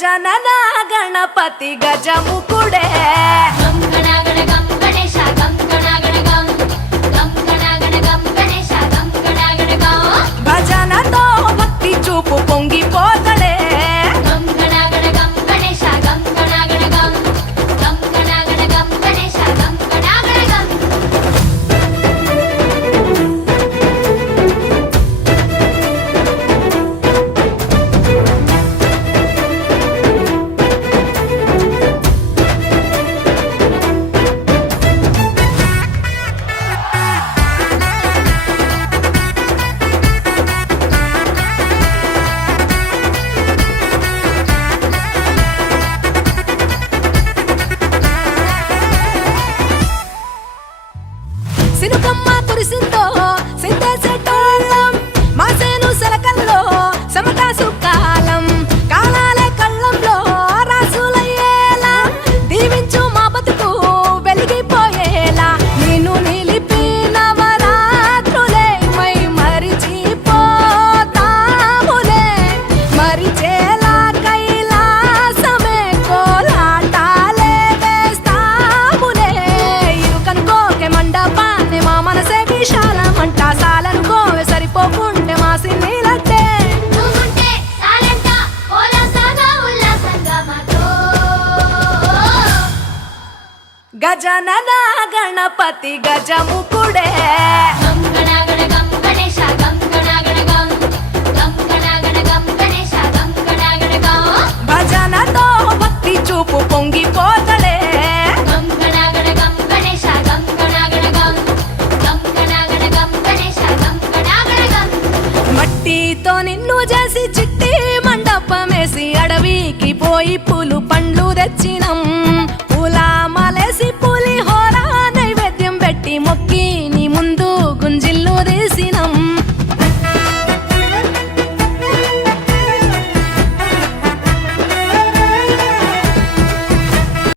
గజనన గణపతి గజముకుడే భజనతో భక్తి చూపు పొంగిపోతడే సినుకమ్మ కురిసిందో సింతేసేటోళ్ళం మాసేను సెలకల్లో సమతా సుకాలం కాలాలే కళ్ళంలో రాసులయ్యేలా దీవించు మా బతుకు వెలిగిపోయేలా నిన్ను నిలిపి నవరాత్రులే మై మరిచిపోతాములే మరిచేలా కైలాసమే కోలాటాలే వేస్తాములే ఇరుకనుకోకే మండప మా మనసే విశాలమంట సాలనుకోవే సరిపోకుంటే మా సిన్నీలంటే గజనన గణపతి గజముకుడే భజనతో భక్తి చూపు పొంగిపోతడే మట్టితో నిన్ను చేసి చిట్టి మండపమేసి అడవికి పోయి పూలు పండ్లు తెచ్చినం